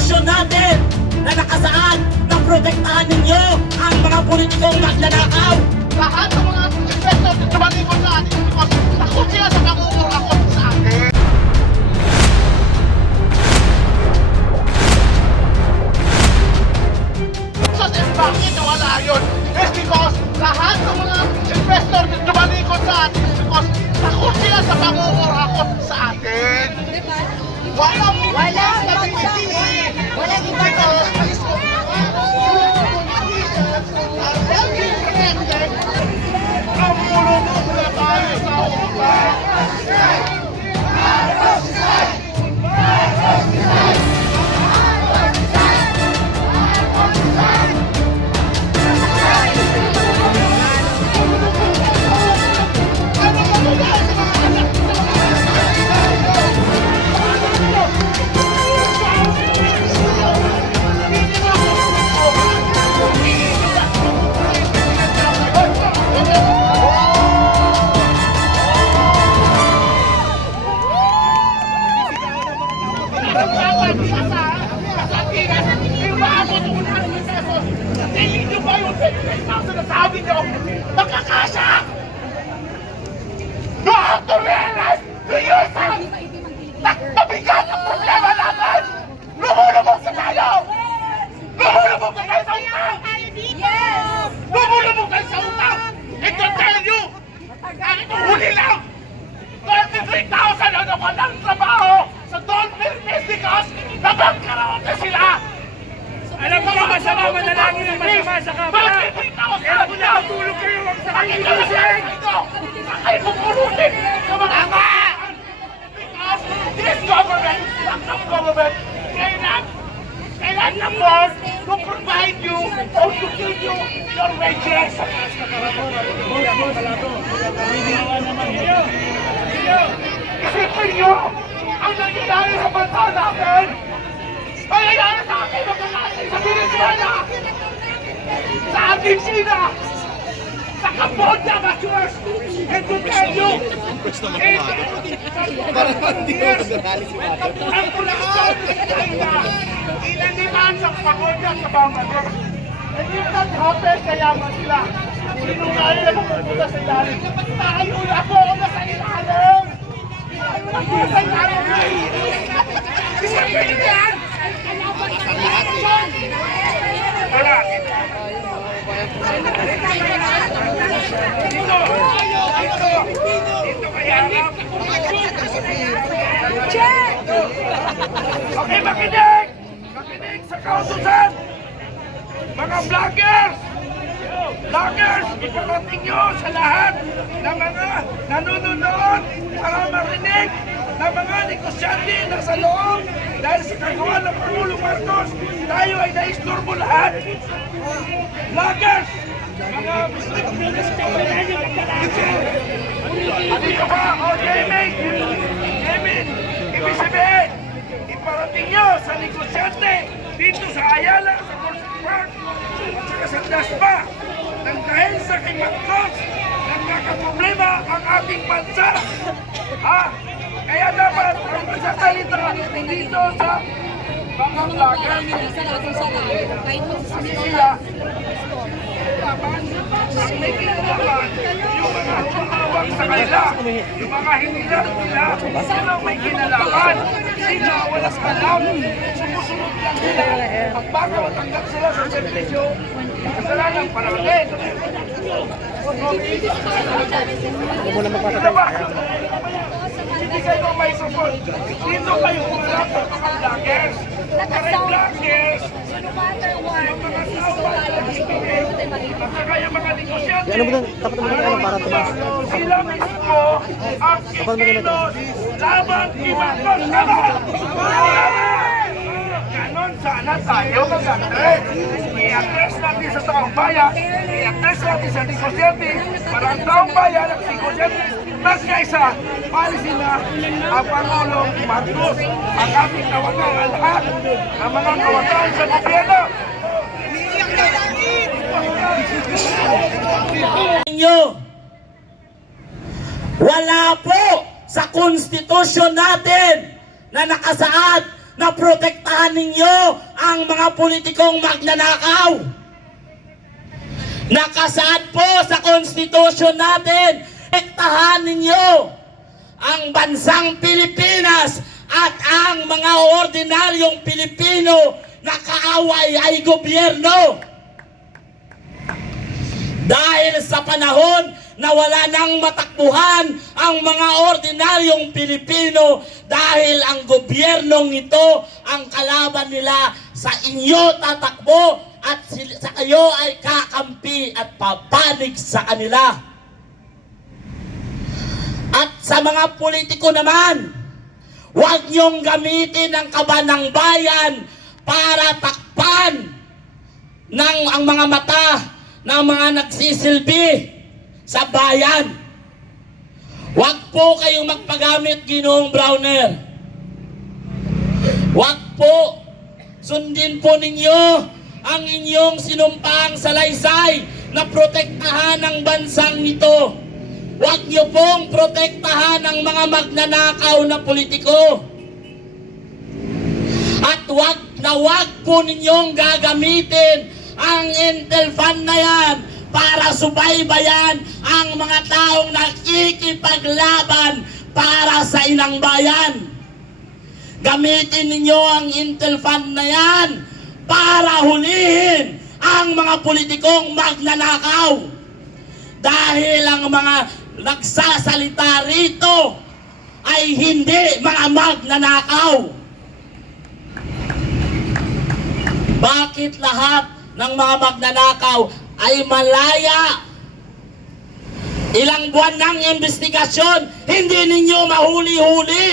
konstitusyon natin na nakasaad na protektahan ninyo ang mga politikong magnanakaw. Lahat ng mga investor na tumalikod sa atin because takot sila sa pangungurangkot sa atin. So, bakit nawala yun? It's because lahat ng mga investor na tumalikod sa atin because takot sila sa pangungurangkot sa atin. Walang stability. Walang because ang mulunod na tayo sa utang. Sabi nyo, magkakasya! You have to realize to yourself na mabigat ang problema natin! Lumulubog na tayo! Lumulubog na tayo sa utang! Lumulubog tayo sa utang! Ito tell you! Ito huli lang! 33,000 na naman ang trabaho sa Don Philippines because nabangkarote sila! Alam mo ba masama manalangin ng masama sa kapwa? Kaya kung nakatulog kayo, huwag sa kayo ilusin! Ay, pupulutin sa mga because this government, the government, cannot afford to provide you or to give you your wages. Isipin nyo, ang nangyayari sa bansa natin, nangyayari sa akin, sa Venezuela, sa Argentina, sa Cambodia, Bachelors, and to tell you, ang Pulacan, China, inaniman sa Cambodia, sa Bangladesh. And if that happens, kayaman sila. Sinungaling na pupunta sa ilalim. Tayo na po ako na sa ilalim! Ako sa ilalim! Isipin yan! Wala! Dito kaya okay, makinig! Makinig sa kautusan! Mga vloggers! Vloggers, iparating nyo sa lahat ng mga nanonood para marinig ng mga negosyante na sa loob dahil sa kagawa ng Pangulong Marcos, tayo ay naisturbo lahat. Vloggers! Mga dito ka! O, Jamie! Jamie! Ibig sabihin, iparating nyo sa negosyante dito sa Ayala, sa Corset Park, at saka sa Dasma, nang dahil sa kay Marcos, nagkakaproblema ang ating bansa. Ha? Kaya dapat ang magsasalita dito sa mga vlogger. Sila, ang may kinalaman, yung mga tumawag sa kanila, yung mga hinilang nila, sila may kinalaman, sila walang alam, sumusunod lang sila. At baka matanggap sila sa servisyo, kasalanan palagi. Sila ba? Hindi kayo may support. Dito kayo umarap sa mga vloggers. Para vloggers, yung mga tao at saka yung mga negosyante, sila mismo ang ikilos laban kay Marcos. Ganon sana tayo mag-address. I-address natin sa taong bayan, i-address natin sa negosyante, para ang taong bayan at negosyante mas kaisa, policy na ang Pangulong Marcos. Ang ating tawagan ang lahat ng mga kawagan sa gobyerno. Wala po sa konstitusyon natin na nakasaad na protektahan ninyo ang mga politikong magnanakaw. Nakasaad po sa konstitusyon natin, protektahan ninyo ang bansang Pilipinas at ang mga ordinaryong Pilipino na kaaway ay gobyerno. Dahil sa panahon na wala nang matakbuhan ang mga ordinaryong Pilipino dahil ang gobyernong ito ang kalaban nila, sa inyo tatakbo at sa kayo ay kakampi at papanig sa kanila. At sa mga politiko naman, huwag niyong gamitin ang kaba ng bayan para takpan ang mga mata ng mga nagsisilbi sa bayan. Huwag po kayong magpagamit, Ginoong Browner. Huwag po. Sundin po ninyo ang inyong sinumpang salaysay na protektahan ang bansang ito. Huwag niyo pong protektahan ang mga magnanakaw na politiko. At huwag po ninyong gagamitin ang Intel Fund na yan para subaybayan ang mga taong nakikipaglaban para sa inang bayan. Gamitin ninyo ang Intel Fund na yan para hulihin ang mga politikong magnanakaw. Dahil ang mga nagsasalita rito ay hindi mga magnanakaw. Bakit lahat ng mga magnanakaw ay malaya? Ilang buwan ng investigasyon, hindi ninyo mahuli-huli.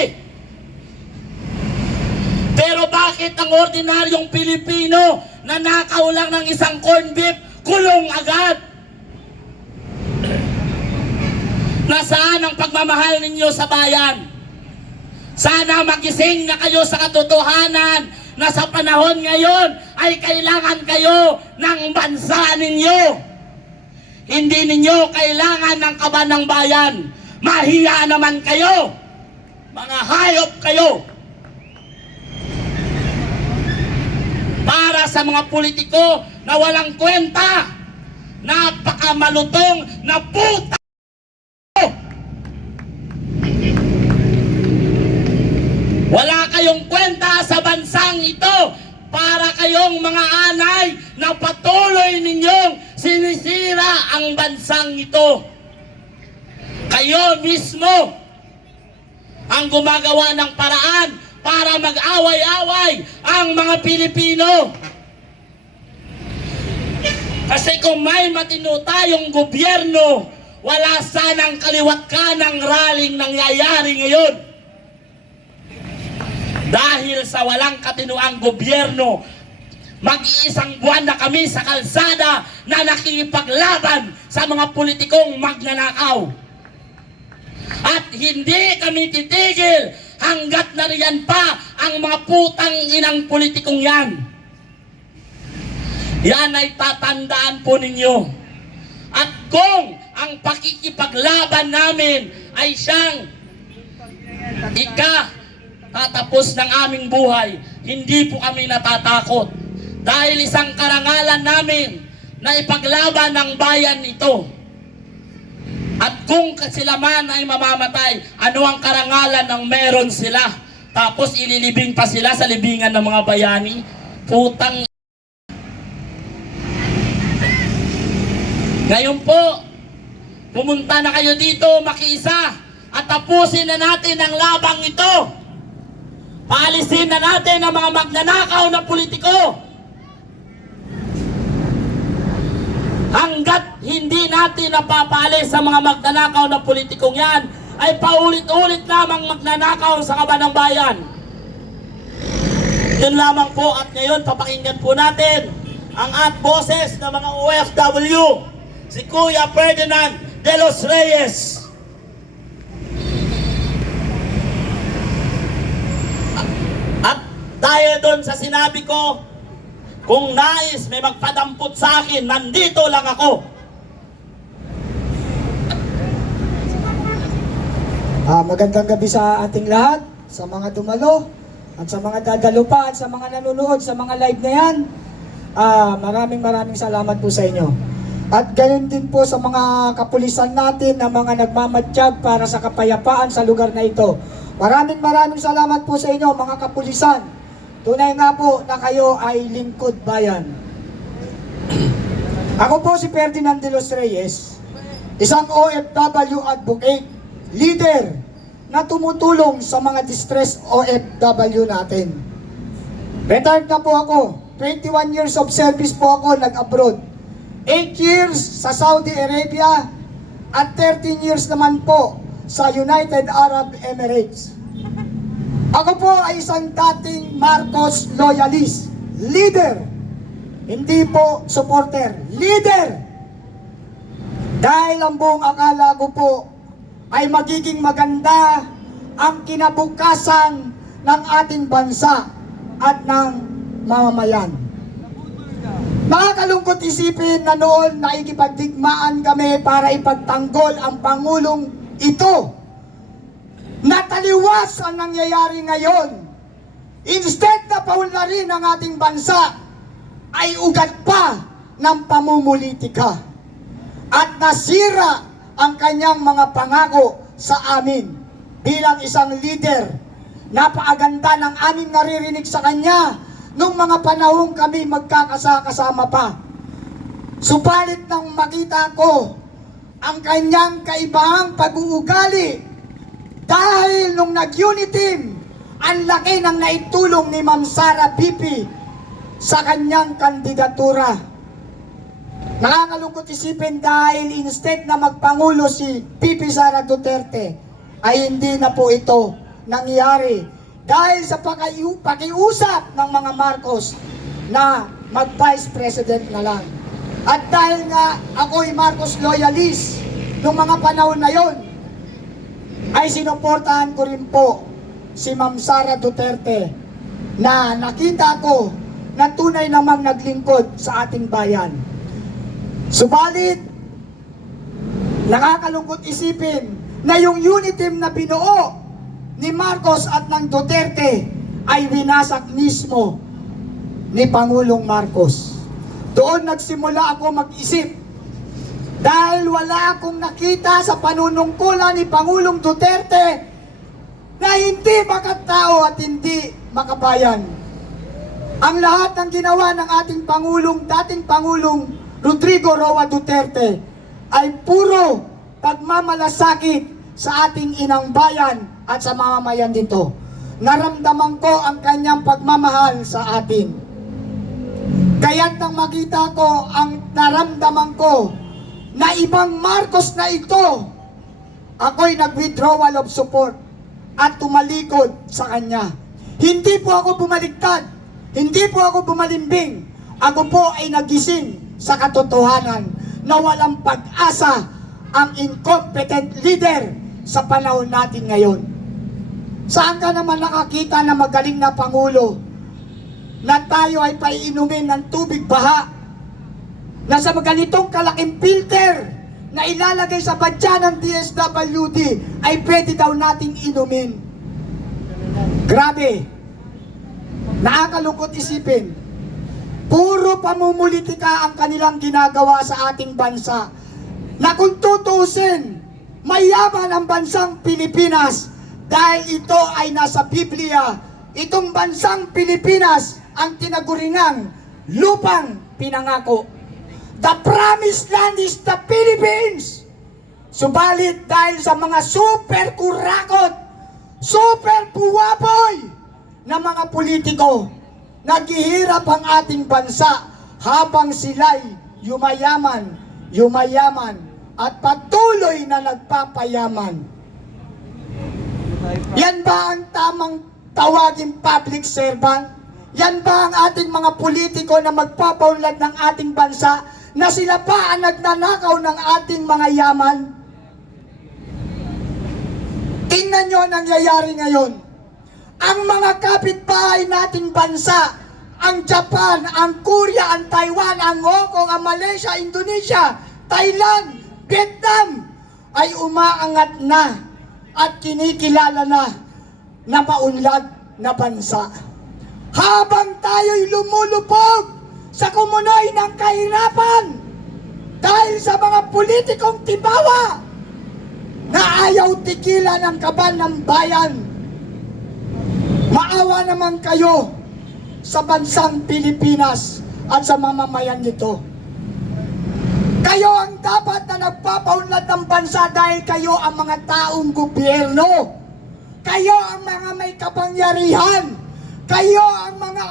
Pero bakit ang ordinaryong Pilipino na nakaw lang ng isang corn beef, kulong agad? Nasaan ang pagmamahal ninyo sa bayan? Sana magising na kayo sa katotohanan na sa panahon ngayon ay kailangan kayo ng bansa ninyo. Hindi ninyo kailangan ng kaba ng bayan. Mahiya naman kayo. Mga hayop kayo. Para sa mga politiko na walang kwenta, napakamalutong na puta. Wala kayong kwenta sa bansang ito para kayong mga anay na patuloy ninyong sinisira ang bansang ito. Kayo mismo ang gumagawa ng paraan para mag-away-away ang mga Pilipino. Kasi kung may matino tayong gobyerno, wala sanang kaliwat ka ng rallying nangyayari ngayon. Dahil sa walang katinuang gobyerno, mag-iisang buwan na kami sa kalsada na nakikipaglaban sa mga politikong magnanakaw. At hindi kami titigil hanggat nariyan pa ang mga putang inang politikong yan. Yan ay tatandaan po ninyo. At kung ang pakikipaglaban namin ay siyang tatapos ng aming buhay, hindi po kami natatakot. Dahil isang karangalan namin na ipaglaban ng bayan ito. At kung sila man ay mamamatay, ano ang karangalan ng meron sila? Tapos ililibing pa sila sa libingan ng mga bayani? Putang. Ngayon po, pumunta na kayo dito makiisa at tapusin na natin ang labang ito. Paalisin na natin ang mga magnanakaw na politiko. Hanggat hindi natin napapaalis sa mga magnanakaw na politikong yan, ay paulit-ulit lamang magnanakaw sa kaban ng bayan. Yun lamang po, at ngayon papakinggan po natin ang boses ng mga OFW, si Kuya Ferdinand de los Reyes. At dahil doon sa sinabi ko, kung nais may magpadampot sa akin, nandito lang ako. Magandang gabi sa ating lahat, sa mga dumalo, At sa mga dadalo pa at sa mga nanonood sa mga live na yan, maraming salamat po sa inyo. At gayon din po sa mga kapulisan natin na mga nagmamatsyag para sa kapayapaan sa lugar na ito. Maraming salamat po sa inyo mga kapulisan. Tunay nga po na kayo ay lingkod bayan. Ako po si Ferdinand de los Reyes, isang OFW advocate, leader na tumutulong sa mga distressed OFW natin. Retired na po ako. 21 years of service po ako nag-abroad. 8 years sa Saudi Arabia at 13 years naman po sa United Arab Emirates. Ako po ay isang dating Marcos loyalist, leader, hindi po supporter, leader. Dahil ang buong akala ko po ay magiging maganda ang kinabukasan ng ating bansa at ng mamamayan. Nakakalungkot isipin na noon naikipagdigmaan kami para ipagtanggol ang Pangulong ito. Nataliwas ang nangyayari ngayon. Instead na paunlarin ang ating bansa, ay ugat pa ng pamumulitika. At nasira ang kanyang mga pangako sa amin bilang isang leader. Napakaganda ng aming naririnig sa kanya nung mga panahong kami magkakasama pa. Subalit nang makita ko ang kanyang kaibahang pag-uugali dahil nung nag-unit team, ang laki ng naitulong ni Ma'am Sara Pipi sa kanyang kandidatura. Nakakalungkot isipin dahil instead na magpangulo si Pipi Sara Duterte, ay hindi na po ito nangyari. Dahil sa pakiusap ng mga Marcos na mag-Vice President na lang. At dahil nga ako'y Marcos loyalist nung mga panahon na yon, ay sinuportahan ko rin po si Ma'am Sara Duterte na nakita ko na tunay namang naglingkod sa ating bayan. Subalit, nakakalungkot isipin na yung unity team na binuo ni Marcos at ng Duterte ay winasak mismo ni Pangulong Marcos. Doon nagsimula ako mag-isip dahil wala akong nakita sa panunungkulan ni Pangulong Duterte na hindi makatao at hindi makabayan. Ang lahat ng ginawa ng ating dating Pangulong Rodrigo Roa Duterte ay puro pagmamalasakit sa ating inang bayan at sa mamamayan dito. Naramdaman ko ang kanyang pagmamahal sa atin. Kaya't nang makita ko ang naramdaman ko na ibang Marcos na ito, ako'y nag-withdrawal of support at tumalikod sa kanya. Hindi po ako bumaliktad, hindi po ako bumalimbing. Ako po ay nagising sa katotohanan na walang pag-asa ang incompetent leader sa panahon natin ngayon. Saan ka naman nakakita na magaling na Pangulo na tayo ay paiinumin ng tubig baha na sa ganitong kalaking filter na ilalagay sa badya ng DSWD ay pwede daw nating inumin? Grabe. Nakakalungkot isipin. Puro pamumulitika ang kanilang ginagawa sa ating bansa na kung tutusin, mayaman ang bansang Pilipinas dahil ito ay nasa Biblia. Itong bansang Pilipinas ang tinaguringang lupang pinangako. The promised land is the Philippines. Subalit dahil sa mga super kurakot, super puwaboy na mga politiko, naghihirap ang ating bansa habang sila'y yumayaman at patuloy na nagpapayaman. Yan ba ang tamang tawaging public servant? Yan ba ang ating mga politiko na magpapaunlad ng ating bansa na sila pa ang nagnanakaw ng ating mga yaman? Tingnan nyo ang nangyayari ngayon. Ang mga kapitbahay nating bansa, ang Japan, ang Korea, ang Taiwan, ang Hong Kong, ang Malaysia, Indonesia, Thailand, Vietnam, ay umaangat na at kinikilala na maunlad na bansa. Habang tayo'y lumulupog sa kumunoy ng kahirapan dahil sa mga politikong tibawa na ayaw tigilan ang kaban ng bayan, maawa naman kayo sa bansang Pilipinas at sa mamamayan nito. Kayo ang dapat na nagpapaunlad ng bansa dahil kayo ang mga taong gobyerno. Kayo ang mga may kapangyarihan. Kayo ang mga